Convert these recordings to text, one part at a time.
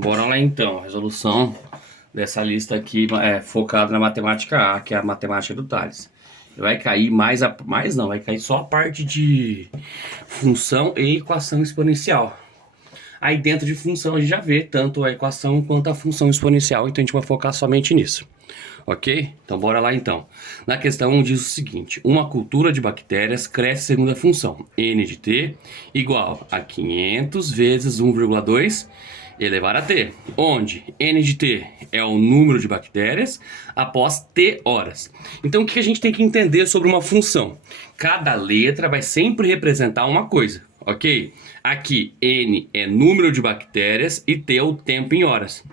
Bora lá então, resolução dessa lista aqui é focada na matemática A, que é a matemática do Tales. Vai cair mais não, vai cair só a parte de função e equação exponencial. Aí dentro de função a gente já vê tanto a equação quanto a função exponencial, então a gente vai focar somente nisso. Ok? Então bora lá então. Na questão 1 diz o seguinte: uma cultura de bactérias cresce segundo a função n de t igual a 500 vezes 1,2 elevado a t, onde n de t é o número de bactérias após t horas. Então o que a gente tem que entender sobre uma função? Cada letra vai sempre representar uma coisa, ok? Aqui n é número de bactérias e t é o tempo em horas.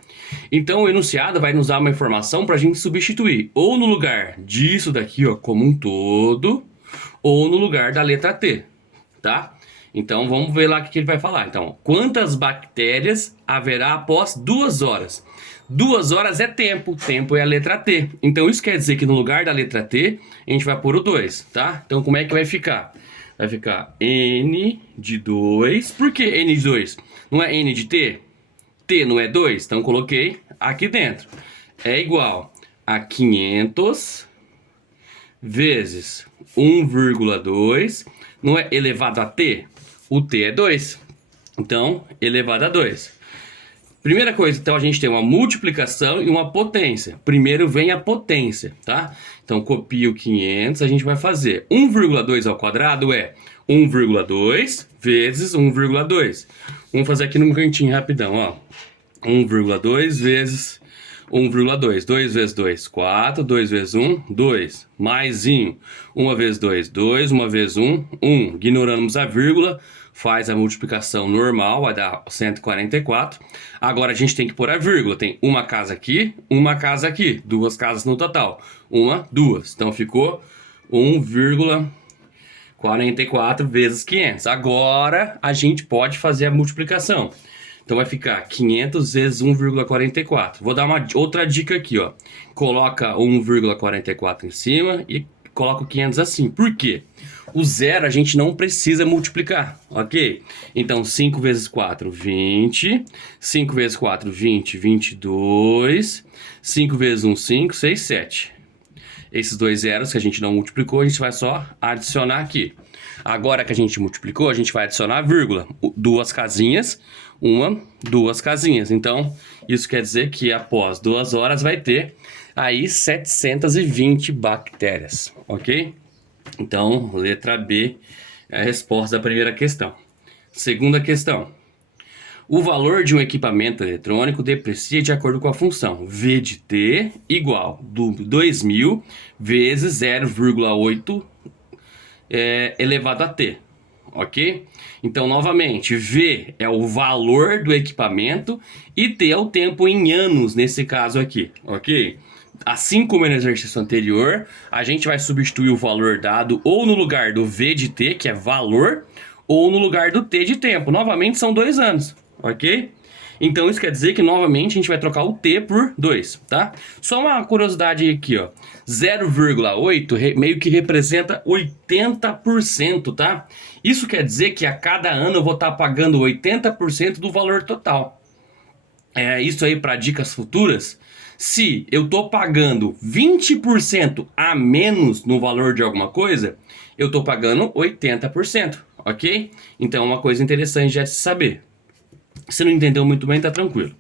Então o enunciado vai nos dar uma informação para a gente substituir ou no lugar disso daqui, ó, como um todo, ou no lugar da letra T, tá? Então vamos ver lá o que ele vai falar. Então, quantas bactérias haverá após 2 horas? 2 horas é tempo, tempo é a letra T. Então isso quer dizer que no lugar da letra T, a gente vai pôr o 2, tá? Então como é que vai ficar? Vai ficar N de 2. Por que N de 2? Não é N de T? T não é 2? Então coloquei aqui dentro. É igual a 500 vezes 1,2. Não é elevado a T? O T é 2. Então, elevado a 2. Primeira coisa, então a gente tem uma multiplicação e uma potência. Primeiro vem a potência, tá? Então copia o 500, a gente vai fazer 1,2 ao quadrado é 1,2 vezes 1,2. Vamos fazer aqui no cantinho rapidão, ó. 1,2 vezes 1,2. 2 vezes 2, 4. 2 vezes 1, 2. Mais 1. 1 vezes 2, 2. 1 vezes 1, 1. Ignoramos a vírgula. Faz a multiplicação normal, vai dar 144. Agora a gente tem que pôr a vírgula. Tem uma casa aqui, uma casa aqui. Duas casas no total. Uma, duas. Então ficou 1,44 vezes 500. Agora a gente pode fazer a multiplicação. Então vai ficar 500 vezes 1,44. Vou dar uma outra dica aqui, ó. Coloca 1,44 em cima e coloca o 500 assim. Por quê? O zero a gente não precisa multiplicar, ok? Então 5 vezes 4, 20. 5 vezes 4, 20, 22. 5 vezes 1, 5, 6, 7. Esses dois zeros que a gente não multiplicou, a gente vai só adicionar aqui. Agora que a gente multiplicou, a gente vai adicionar a vírgula. Duas casinhas, uma, duas casinhas. Então, isso quer dizer que após 2 horas vai ter aí 720 bactérias, ok? Então, letra B é a resposta da primeira questão. Segunda questão. O valor de um equipamento eletrônico deprecia de acordo com a função V de t igual do 2000 vezes 0,8 elevado a t, ok? Então, novamente, V é o valor do equipamento e t é o tempo em anos nesse caso aqui, ok? Assim como no exercício anterior, a gente vai substituir o valor dado ou no lugar do V de t, que é valor, ou no lugar do t de tempo. Novamente, são 2 anos, ok? Então, isso quer dizer que, novamente, a gente vai trocar o t por 2, tá? Só uma curiosidade aqui, ó. 0,8 meio que representa 80%, tá? Isso quer dizer que a cada ano eu vou estar pagando 80% do valor total. Isso aí para dicas futuras. Se eu estou pagando 20% a menos no valor de alguma coisa, eu estou pagando 80%, ok? Então é uma coisa interessante já de se saber. Se não entendeu muito bem, tá tranquilo.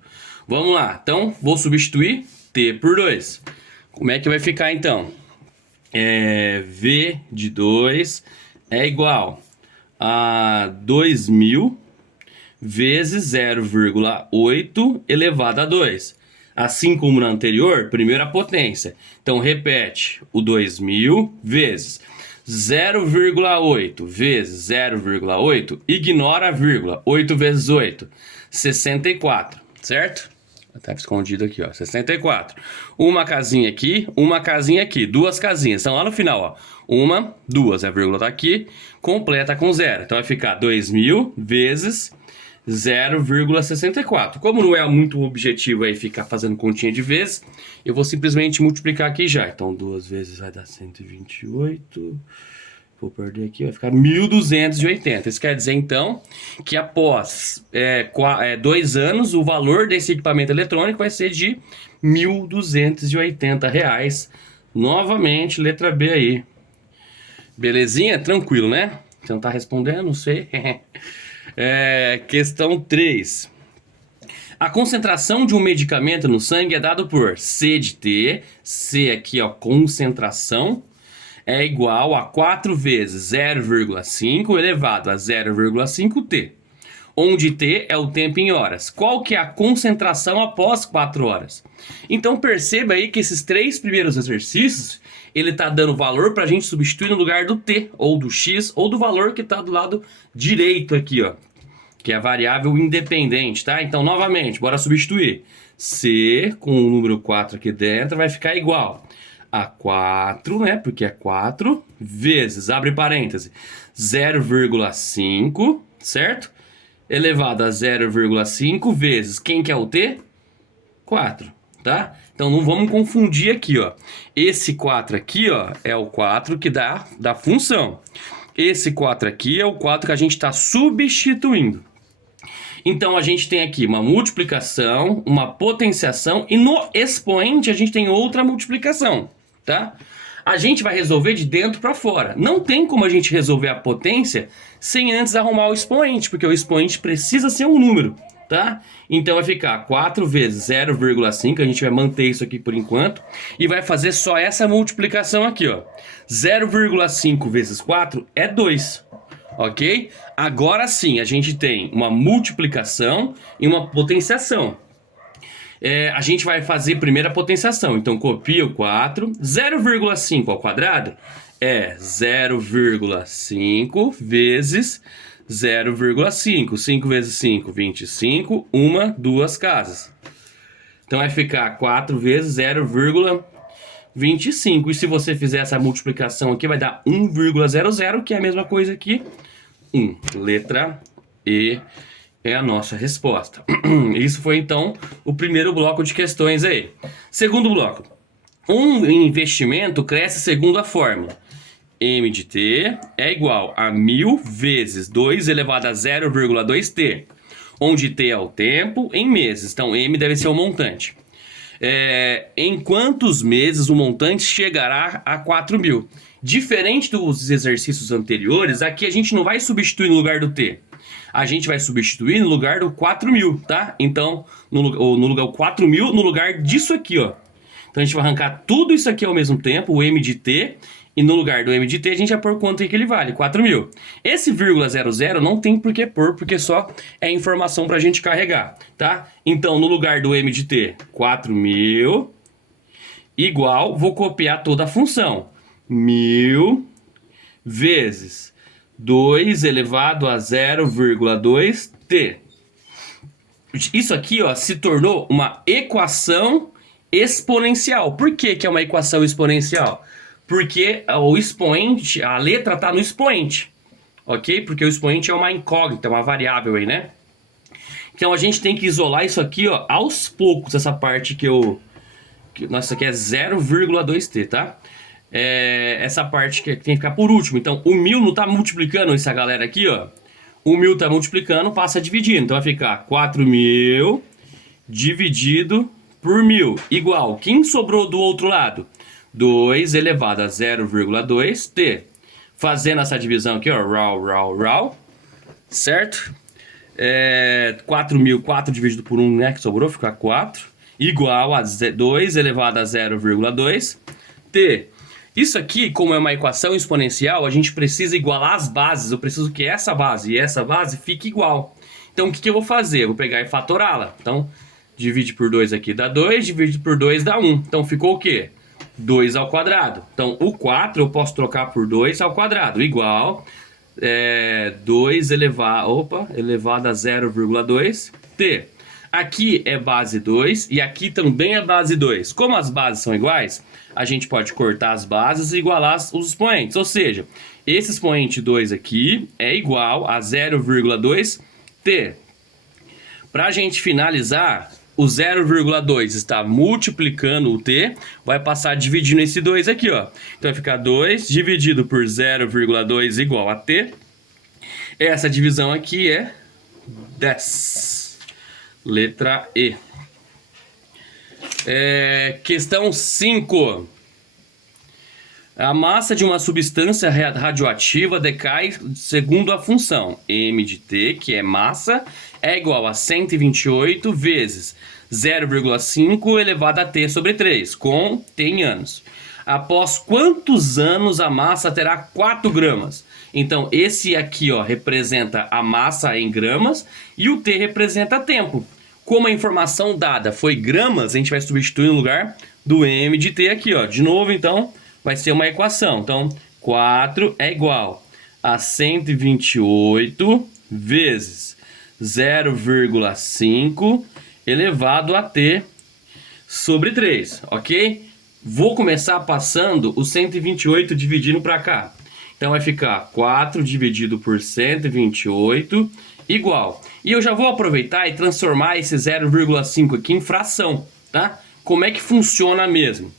Vamos lá, então vou substituir t por 2. Como é que vai ficar então? V de 2 é igual a 2000 vezes 0,8 elevado a 2. Assim como na anterior, primeiro a potência. Então repete o 2000 vezes 0,8 vezes 0,8, ignora a vírgula. 8 vezes 8, 64, certo? Tá escondido aqui, ó, 64. Uma casinha aqui, duas casinhas. Então lá no final, ó, uma, duas, a vírgula tá aqui, completa com 0. Então vai ficar 2000 vezes 0,64. Como não é muito objetivo aí ficar fazendo continha de vezes, eu vou simplesmente multiplicar aqui já. Então 2 vezes vai dar 128 Vou perder aqui, vai ficar 1.280. Isso quer dizer, então, que após 2 anos, o valor desse equipamento eletrônico vai ser de R$ 1.280. Novamente, letra B aí. Belezinha? Tranquilo, né? Você não tá respondendo? Não sei. Questão 3. A concentração de um medicamento no sangue é dado por C de T. C aqui, ó, concentração, é igual a 4 vezes 0,5 elevado a 0,5T, onde T é o tempo em horas. Qual que é a concentração após 4 horas? Então perceba aí que esses 3 primeiros exercícios, ele está dando valor para a gente substituir no lugar do T, ou do X, ou do valor que está do lado direito aqui, ó, que é a variável independente, tá? Então, novamente, bora substituir. C com o número 4 aqui dentro vai ficar igual a 4, né? Porque é 4 vezes, abre parêntese, 0,5, certo? Elevado a 0,5 vezes, quem que é o T? 4, tá? Então não vamos confundir aqui, ó. Esse 4 aqui, ó, é o 4 que dá da função. Esse 4 aqui é o 4 que a gente está substituindo. Então a gente tem aqui uma multiplicação, uma potenciação e no expoente a gente tem outra multiplicação, tá? A gente vai resolver de dentro para fora. Não tem como a gente resolver a potência sem antes arrumar o expoente, porque o expoente precisa ser um número, tá? Então vai ficar 4 vezes 0,5, a gente vai manter isso aqui por enquanto, e vai fazer só essa multiplicação aqui, ó. 0,5 vezes 4 é 2, ok? Agora sim, a gente tem uma multiplicação e uma potenciação. A gente vai fazer primeiro a potenciação, então copia o 4, 0,5 ao quadrado é 0,5 vezes 0,5, 5 vezes 5, 25, 1, 2 casas. Então vai ficar 4 vezes 0,25, e se você fizer essa multiplicação aqui vai dar 1,00, que é a mesma coisa aqui, 1. Letra E é a nossa resposta. Isso foi então o primeiro bloco de questões aí. Segundo bloco. Um investimento cresce segundo a fórmula. M de T é igual a 1000 vezes 2 elevado a 0,2T, onde T é o tempo em meses. Então M deve ser o montante. Em quantos meses o montante chegará a 4.000? Diferente dos exercícios anteriores, aqui a gente não vai substituir no lugar do T. A gente vai substituir no lugar do 4.000, tá? Então, no lugar 4.000, no lugar disso aqui, ó. Então a gente vai arrancar tudo isso aqui ao mesmo tempo, o M de T, e no lugar do M de T a gente vai pôr quanto é que ele vale, 4.000. Esse vírgula 00 não tem por que pôr, porque só é informação pra gente carregar, tá? Então, no lugar do M de T, 4.000, igual, vou copiar toda a função. 1.000 vezes 2 elevado a 0,2T. Isso aqui, ó, se tornou uma equação exponencial. Por que que é uma equação exponencial? Porque o expoente, a letra está no expoente, ok? Porque o expoente é uma incógnita, uma variável aí, né? Então a gente tem que isolar isso aqui, ó, aos poucos, essa parte nossa, aqui é 0,2T, tá? Essa parte que tem que ficar por último. Então o 1000 não está multiplicando essa galera aqui, ó. O 1000 está multiplicando, passa dividindo. Então vai ficar 4.000 dividido por 1000 igual. Quem sobrou do outro lado? 2 elevado a 0,2T. Fazendo essa divisão aqui, ó, rau, certo? 4.000, 4 dividido por 1, né, que sobrou, fica 4, igual a 2 elevado a 0,2T. Isso aqui, como é uma equação exponencial, a gente precisa igualar as bases. Eu preciso que essa base e essa base fiquem igual. Então, o que eu vou fazer? Eu vou pegar e fatorá-la. Então, divide por 2 aqui dá 2, divide por 2 dá 1. Então, ficou o quê? 2 ao quadrado. Então, o 4 eu posso trocar por 2 ao quadrado, igual 2 elevado a 0,2T. Aqui é base 2 e aqui também é base 2. Como as bases são iguais, a gente pode cortar as bases e igualar os expoentes. Ou seja, esse expoente 2 aqui é igual a 0,2T. Para a gente finalizar o 0,2 está multiplicando o t, vai passar dividindo esse 2 aqui, ó. Então vai ficar 2 dividido por 0,2 igual a t. Essa divisão aqui é 10. Letra E. Questão 5. A massa de uma substância radioativa decai segundo a função m de t, que é massa, é igual a 128 vezes 0,5 elevado a t sobre 3, com t em anos. Após quantos anos a massa terá 4 gramas? Então, esse aqui, ó, representa a massa em gramas e o t representa tempo. Como a informação dada foi gramas, a gente vai substituir no lugar do m de t aqui, ó. De novo, então, vai ser uma equação. Então, 4 é igual a 128 vezes 0,5 elevado a t sobre 3, ok? Vou começar passando o 128 dividindo para cá. Então, vai ficar 4 dividido por 128 igual. E eu já vou aproveitar e transformar esse 0,5 aqui em fração, tá? Como é que funciona mesmo?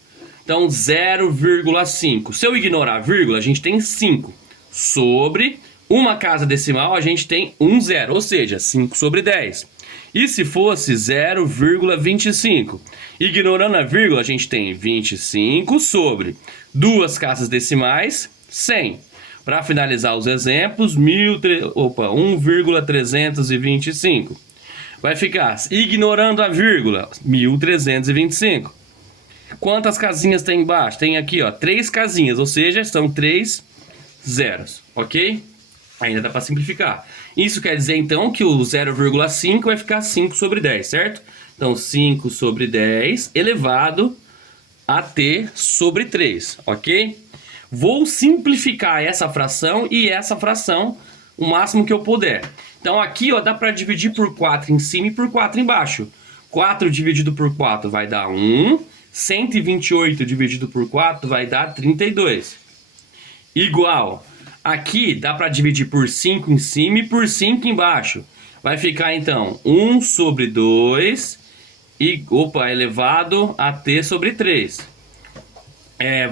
Então, 0,5. Se eu ignorar a vírgula, a gente tem 5. Sobre uma casa decimal, a gente tem 1 zero, ou seja, 5 sobre 10. E se fosse 0,25? Ignorando a vírgula, a gente tem 25 sobre duas casas decimais, 100. Para finalizar os exemplos, 1,325. Vai ficar, ignorando a vírgula, 1.325. Quantas casinhas tem embaixo? Tem aqui, ó, 3 casinhas, ou seja, são 3 zeros, ok? Ainda dá para simplificar. Isso quer dizer, então, que o 0,5 vai ficar 5 sobre 10, certo? Então, 5 sobre 10 elevado a t sobre 3, ok? Vou simplificar essa fração e essa fração o máximo que eu puder. Então, aqui, ó, dá para dividir por 4 em cima e por 4 embaixo. 4 dividido por 4 vai dar 1. 128 dividido por 4 vai dar 32. Igual. Aqui dá para dividir por 5 em cima e por 5 embaixo. Vai ficar então 1 sobre 2 elevado a t sobre 3.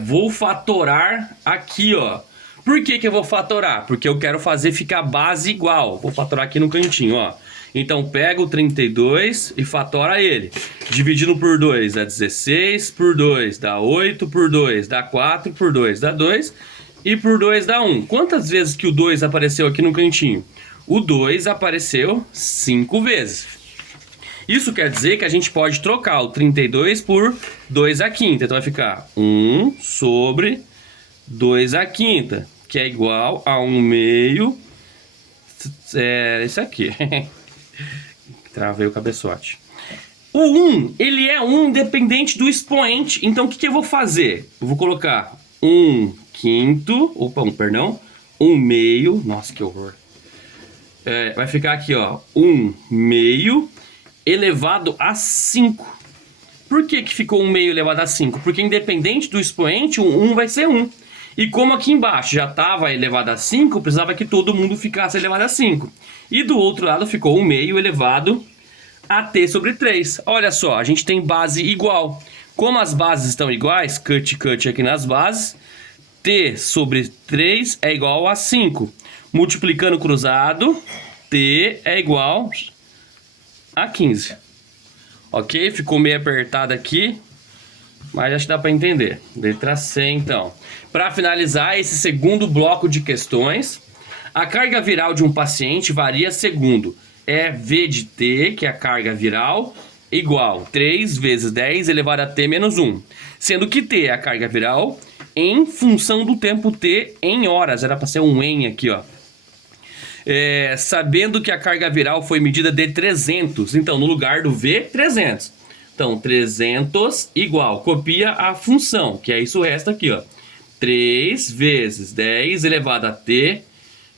Vou fatorar aqui, ó. Por que eu vou fatorar? Porque eu quero fazer ficar base igual. Vou fatorar aqui no cantinho, ó. Então, pega o 32 e fatora ele. Dividindo por 2 dá 16, por 2 dá 8, por 2 dá 4, por 2 dá 2 e por 2 dá 1. Quantas vezes que o 2 apareceu aqui no cantinho? O 2 apareceu 5 vezes. Isso quer dizer que a gente pode trocar o 32 por 2 à quinta. Então, vai ficar 1 sobre 2 à quinta, que é igual a 1 meio. Isso aqui. Travei o cabeçote. O 1, ele é 1 independente do expoente. Então, o que eu vou fazer? Eu vou colocar 1 quinto. Perdão. 1 meio. Nossa, que horror. Vai ficar aqui, ó. 1 meio elevado a 5. Por que ficou 1 meio elevado a 5? Porque independente do expoente, o 1 vai ser 1. E como aqui embaixo já estava elevado a 5, precisava que todo mundo ficasse elevado a 5. E do outro lado ficou 1 meio elevado a t sobre 3. Olha só, a gente tem base igual. Como as bases estão iguais, cut aqui nas bases, t sobre 3 é igual a 5. Multiplicando cruzado, t é igual a 15. Ok? Ficou meio apertado aqui, mas acho que dá para entender. Letra C, então. Para finalizar esse segundo bloco de questões, a carga viral de um paciente varia segundo V de t, que é a carga viral, igual 3 vezes 10 elevado a t menos 1. Sendo que t é a carga viral em função do tempo t em horas. Era para ser um em aqui, ó. Sabendo que a carga viral foi medida de 300. Então, no lugar do V, 300. Então, 300 igual. Copia a função, que é isso o resto aqui, ó. 3 vezes 10 elevado a t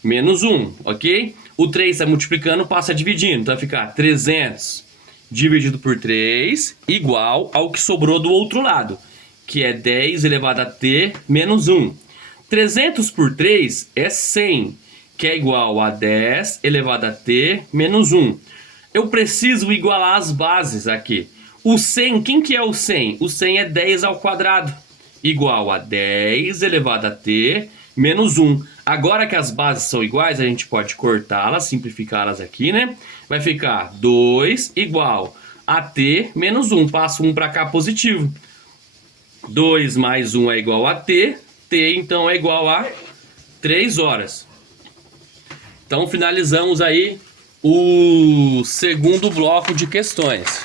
menos 1, ok? O 3 está multiplicando, passa dividindo. Então, vai ficar 300 dividido por 3 igual ao que sobrou do outro lado, que é 10 elevado a t menos 1. 300 por 3 é 100, que é igual a 10 elevado a t menos 1. Eu preciso igualar as bases aqui. O 100, quem que é o 100? O 100 é 10 ao quadrado, igual a 10 elevado a t menos 1. Agora que as bases são iguais, a gente pode cortá-las, simplificá-las aqui, né? Vai ficar 2 igual a t menos 1. Passo 1 para cá positivo. 2 mais 1 é igual a t. T, então, é igual a 3 horas. Então, finalizamos aí o segundo bloco de questões.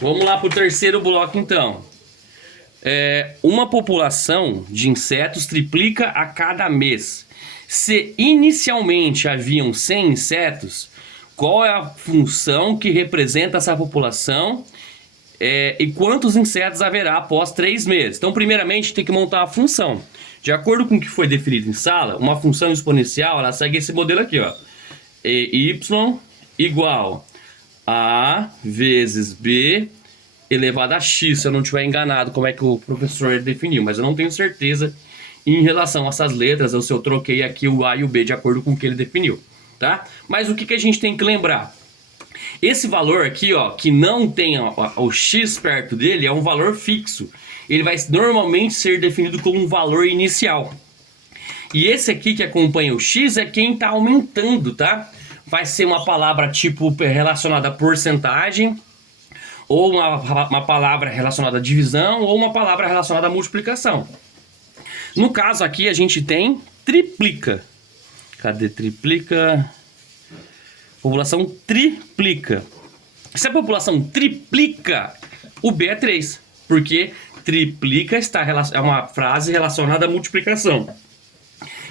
Vamos lá para o terceiro bloco, então. Uma população de insetos triplica a cada mês. Se inicialmente haviam 100 insetos, qual é a função que representa essa população e quantos insetos haverá após 3 meses? Então, primeiramente, tem que montar a função. De acordo com o que foi definido em sala, uma função exponencial, ela segue esse modelo aqui, ó. Y igual a vezes b elevado a x, se eu não estiver enganado como é que o professor definiu, mas eu não tenho certeza em relação a essas letras, ou se eu troquei aqui o a e o b de acordo com o que ele definiu, tá? Mas o que a gente tem que lembrar? Esse valor aqui, ó, que não tem o x perto dele, é um valor fixo. Ele vai normalmente ser definido como um valor inicial. E esse aqui que acompanha o x é quem está aumentando, tá? Vai ser uma palavra tipo relacionada a porcentagem, ou uma palavra relacionada a divisão, ou uma palavra relacionada a multiplicação. No caso aqui a gente tem triplica. Cadê triplica? População triplica. Se a população triplica, o B é 3, porque triplica é uma frase relacionada à multiplicação.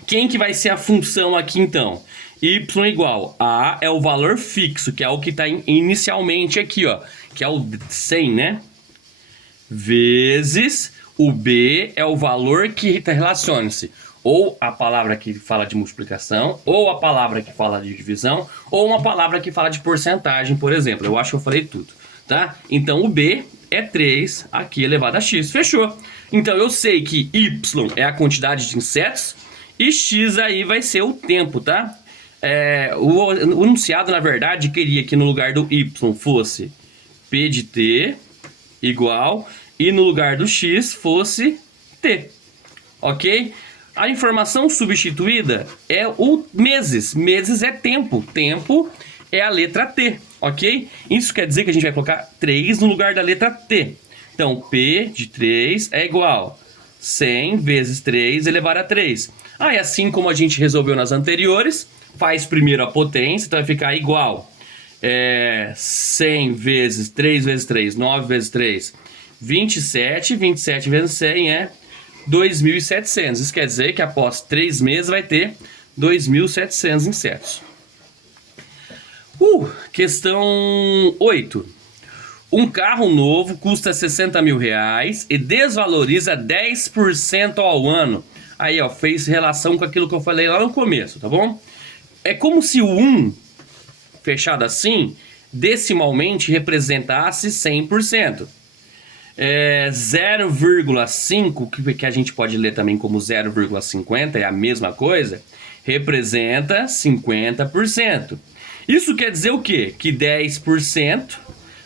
Quem que vai ser a função aqui então? Y igual a é o valor fixo, que é o que está inicialmente aqui, ó, que é o 100, né? Vezes o B é o valor que relaciona-se ou a palavra que fala de multiplicação, ou a palavra que fala de divisão, ou uma palavra que fala de porcentagem, por exemplo. Eu acho que eu falei tudo, tá? Então o B é 3 aqui elevado a x. Fechou. Então eu sei que Y é a quantidade de insetos e x aí vai ser o tempo, tá? O enunciado, na verdade, queria que no lugar do Y fosse P de T igual e no lugar do X fosse T, ok? A informação substituída é o meses. Meses é tempo. Tempo é a letra T, ok? Isso quer dizer que a gente vai colocar 3 no lugar da letra T. Então, P de 3 é igual 100 vezes 3 elevado a 3. E assim como a gente resolveu nas anteriores, faz primeiro a potência, então vai ficar igual 100 vezes 3 vezes 3, 9 vezes 3, 27, 27 vezes 100 é 2.700. Isso quer dizer que após 3 meses vai ter 2.700 insetos. Questão 8. Um carro novo custa 60 mil reais e desvaloriza 10% ao ano. Aí, ó, fez relação com aquilo que eu falei lá no começo, tá bom? É como se o 1, fechado assim, decimalmente representasse 100%. 0,5, que a gente pode ler também como 0,50, é a mesma coisa, representa 50%. Isso quer dizer o quê? Que 10%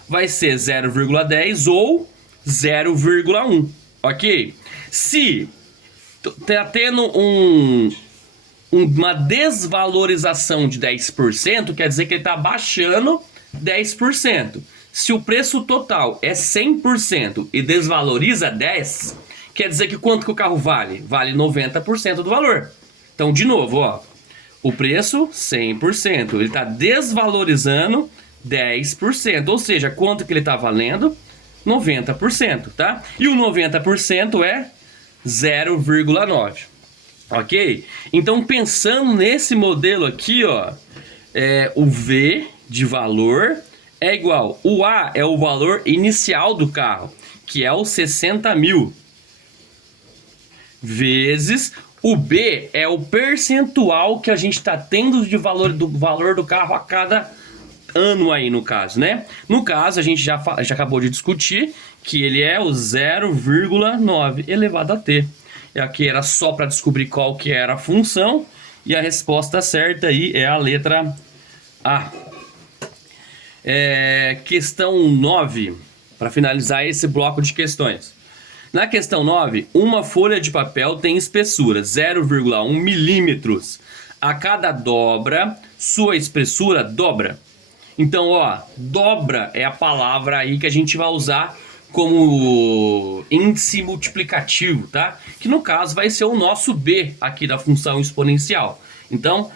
vai ser 0,10 ou 0,1, ok? Se tá tendo uma desvalorização de 10%, quer dizer que ele está baixando 10%. Se o preço total é 100% e desvaloriza 10%, quer dizer que quanto que o carro vale? Vale 90% do valor. Então, de novo, ó, o preço 100%, ele está desvalorizando 10%, ou seja, quanto que ele está valendo? 90%, tá? E o 90% é 0,9, ok? Então, pensando nesse modelo aqui, ó, o V de valor é igual, o A é o valor inicial do carro, que é os 60 mil, vezes o B é o percentual que a gente está tendo de valor do carro a cada ano aí, no caso, né? No caso, a gente já acabou de discutir que ele é o 0,9 elevado a t. E aqui era só para descobrir qual que era a função, e a resposta certa aí é a letra A. Questão 9, para finalizar esse bloco de questões. Na questão 9, uma folha de papel tem espessura 0,1 milímetros. A cada dobra, sua espessura dobra. Então, ó, dobra é a palavra aí que a gente vai usar como índice multiplicativo, tá? Que no caso vai ser o nosso B aqui da função exponencial. Então,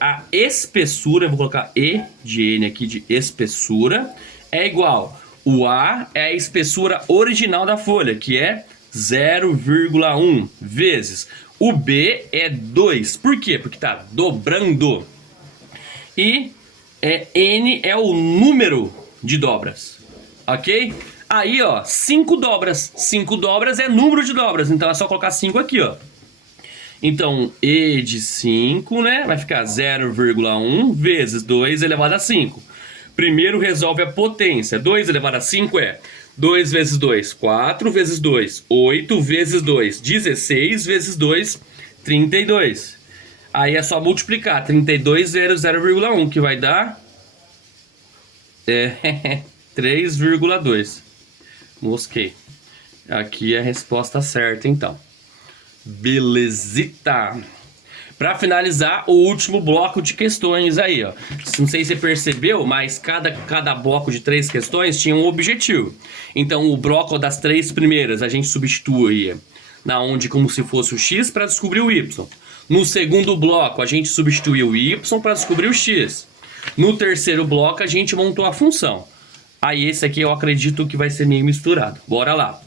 a espessura, eu vou colocar E de N aqui de espessura, é igual. O A é a espessura original da folha, que é 0,1 vezes. O B é 2. Por quê? Porque tá dobrando. E N é o número de dobras. Ok? Aí, ó, 5 dobras. 5 dobras é número de dobras. Então é só colocar 5 aqui, ó. Então, E de 5, né? Vai ficar 0,1 vezes 2 elevado a 5. Primeiro resolve a potência. 2 elevado a 5 é 2 vezes 2, 4 vezes 2, 8 vezes 2, 16 vezes 2, 32. Aí é só multiplicar. 32 vezes 0,1, que vai dar 3,2. Mosquei. Aqui é a resposta certa, então. Belezita. Para finalizar, o último bloco de questões aí, ó. Não sei se você percebeu, mas cada bloco de 3 questões tinha um objetivo. Então, o bloco das 3 primeiras a gente substituía na onde como se fosse o x para descobrir o y. No segundo bloco, a gente substituiu o y para descobrir o x. No terceiro bloco, a gente montou a função. Aí, esse aqui eu acredito que vai ser meio misturado. Bora lá.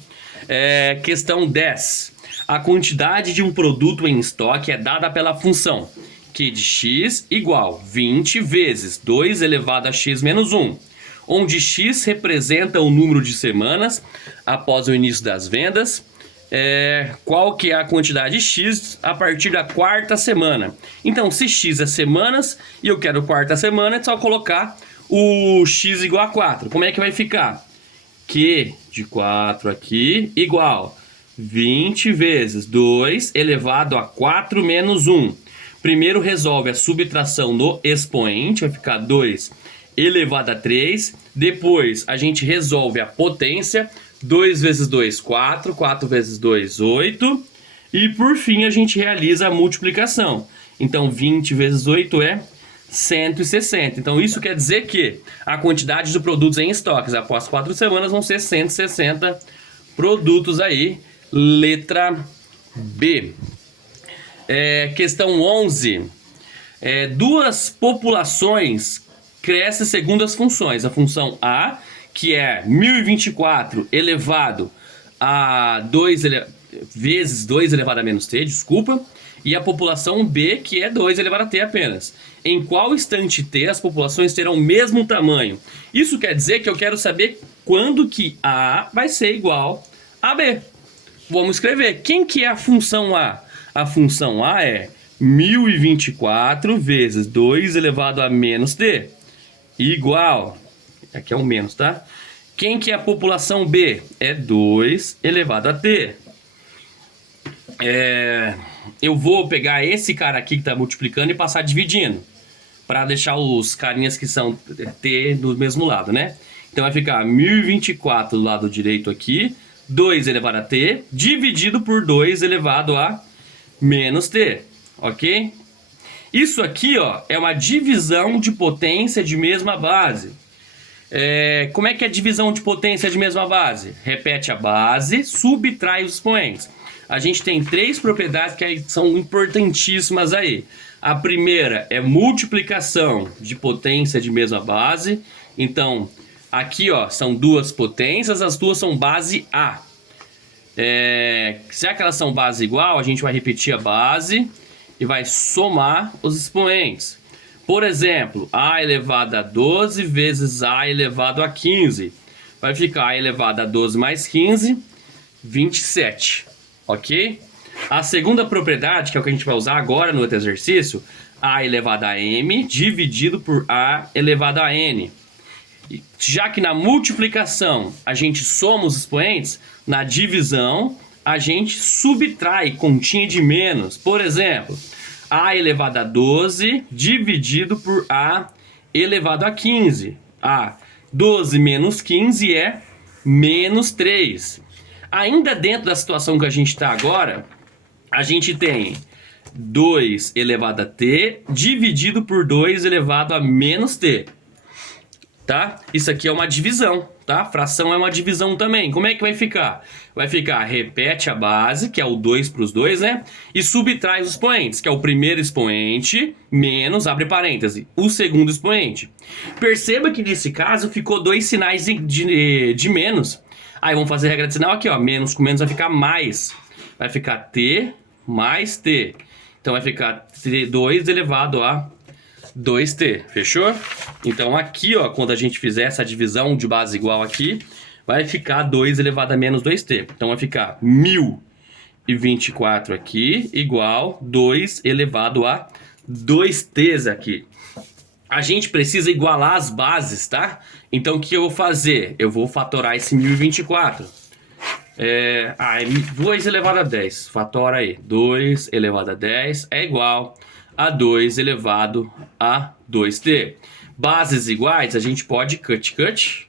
Questão 10. A quantidade de um produto em estoque é dada pela função Q de x igual 20 vezes 2 elevado a x menos 1, onde x representa o número de semanas após o início das vendas. Qual que é a quantidade x a partir da quarta semana? Então, se x é semanas e eu quero quarta semana, é só colocar o x igual a 4. Como é que vai ficar? Q de 4 aqui igual 20 vezes 2 elevado a 4 menos 1. Primeiro resolve a subtração no expoente, vai ficar 2 elevado a 3. Depois a gente resolve a potência, 2 vezes 2, 4, 4 vezes 2, 8. E por fim a gente realiza a multiplicação. Então 20 vezes 8 é 160. Então isso quer dizer que a quantidade de produtos em estoques após 4 semanas vão ser 160 produtos aí. Letra B. Questão 11. Duas populações crescem segundo as funções. A função A, que é 1024 elevado a 2 vezes 2 elevado a menos t, desculpa. E a população B, que é 2 elevado a t apenas. Em qual instante t as populações terão o mesmo tamanho? Isso quer dizer que eu quero saber quando que A vai ser igual a B. Vamos escrever. Quem que é a função A? A função A é 1024 vezes 2 elevado a menos t. Igual. Aqui é um menos, tá? Quem que é a população B? É 2 elevado a t. Eu vou pegar esse cara aqui que está multiplicando e passar dividindo. Para deixar os carinhas que são t do mesmo lado, né? Então vai ficar 1024 do lado direito aqui. 2 elevado a t, dividido por 2 elevado a menos t, ok? Isso aqui, ó, é uma divisão de potência de mesma base. Como é que é a divisão de potência de mesma base? Repete a base, subtrai os expoentes. A gente tem 3 propriedades que são importantíssimas aí. A primeira é multiplicação de potência de mesma base. Então, aqui, ó, são 2 potências, as duas são base A. Já que elas são base igual, a gente vai repetir a base e vai somar os expoentes. Por exemplo, A elevado a 12 vezes A elevado a 15. Vai ficar A elevado a 12 mais 15, 27. Ok? A segunda propriedade, que é o que a gente vai usar agora no outro exercício, A elevado a M dividido por A elevado a N. Já que na multiplicação a gente soma os expoentes, na divisão a gente subtrai continha de menos. Por exemplo, A elevado a 12 dividido por A elevado a 15. a 12 menos 15 é menos 3. Ainda dentro da situação que a gente está agora, a gente tem 2 elevado a t dividido por 2 elevado a menos t. Tá? Isso aqui é uma divisão, tá? Fração é uma divisão também. Como é que vai ficar? Vai ficar, repete a base, que é o 2 para os 2, né? E subtrai os expoentes, que é o primeiro expoente, menos, abre parêntese, o segundo expoente. Perceba que nesse caso ficou 2 sinais de menos. Aí vamos fazer a regra de sinal aqui, ó. Menos com menos vai ficar mais. Vai ficar t mais t. Então vai ficar 2 elevado a 2t, fechou? Então aqui, ó, quando a gente fizer essa divisão de base igual aqui, vai ficar 2 elevado a menos 2t. Então vai ficar 1024 aqui, igual 2 elevado a 2t aqui. A gente precisa igualar as bases, tá? Então o que eu vou fazer? Eu vou fatorar esse 1024. 2 elevado a 10, fatora aí. 2 elevado a 10 é igual a 2 elevado a 2t. Bases iguais, a gente pode cut.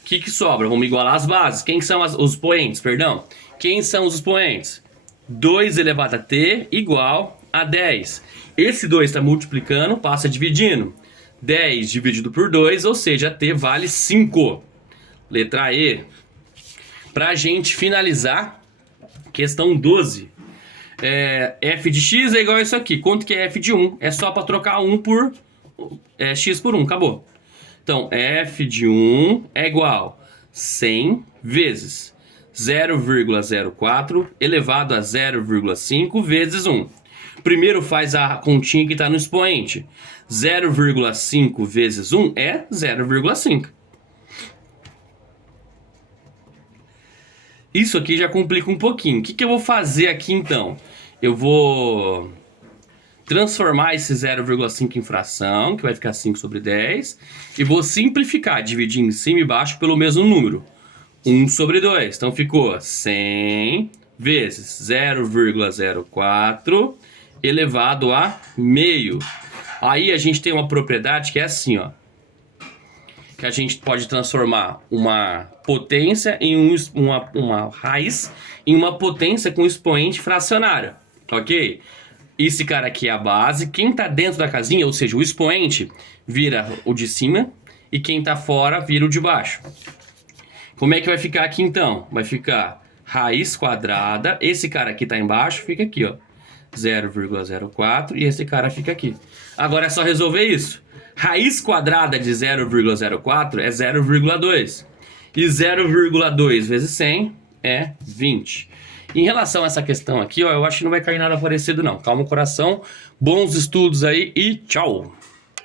O que sobra? Vamos igualar as bases. Quem são os expoentes, perdão? Quem são os expoentes? 2 elevado a t igual a 10. Esse 2 está multiplicando, passa dividindo. 10 dividido por 2, ou seja, t vale 5. Letra E. Para a gente finalizar, questão 12. F de x é igual a isso aqui. Quanto que é f de 1? É só para trocar 1 por x por 1, acabou. Então, f de 1 é igual a 100 vezes 0,04 elevado a 0,5 vezes 1. Primeiro faz a continha que está no expoente. 0,5 vezes 1 é 0,5. Isso aqui já complica um pouquinho. O que eu vou fazer aqui então? Eu vou transformar esse 0,5 em fração, que vai ficar 5 sobre 10, e vou simplificar, dividir em cima e baixo pelo mesmo número. 1 sobre 2. Então ficou 100 vezes 0,04 elevado a meio. Aí a gente tem uma propriedade que é assim, ó. Que a gente pode transformar uma potência em uma raiz em uma potência com expoente fracionário, ok? Esse cara aqui é a base. Quem está dentro da casinha, ou seja, o expoente, vira o de cima, e quem está fora vira o de baixo. Como é que vai ficar aqui então? Vai ficar raiz quadrada, esse cara aqui está embaixo, fica aqui, ó, 0,04, e esse cara fica aqui. Agora é só resolver isso. Raiz quadrada de 0,04 é 0,2. E 0,2 vezes 100 é 20. Em relação a essa questão aqui, ó, eu acho que não vai cair nada parecido não. Calma o coração, bons estudos aí e tchau!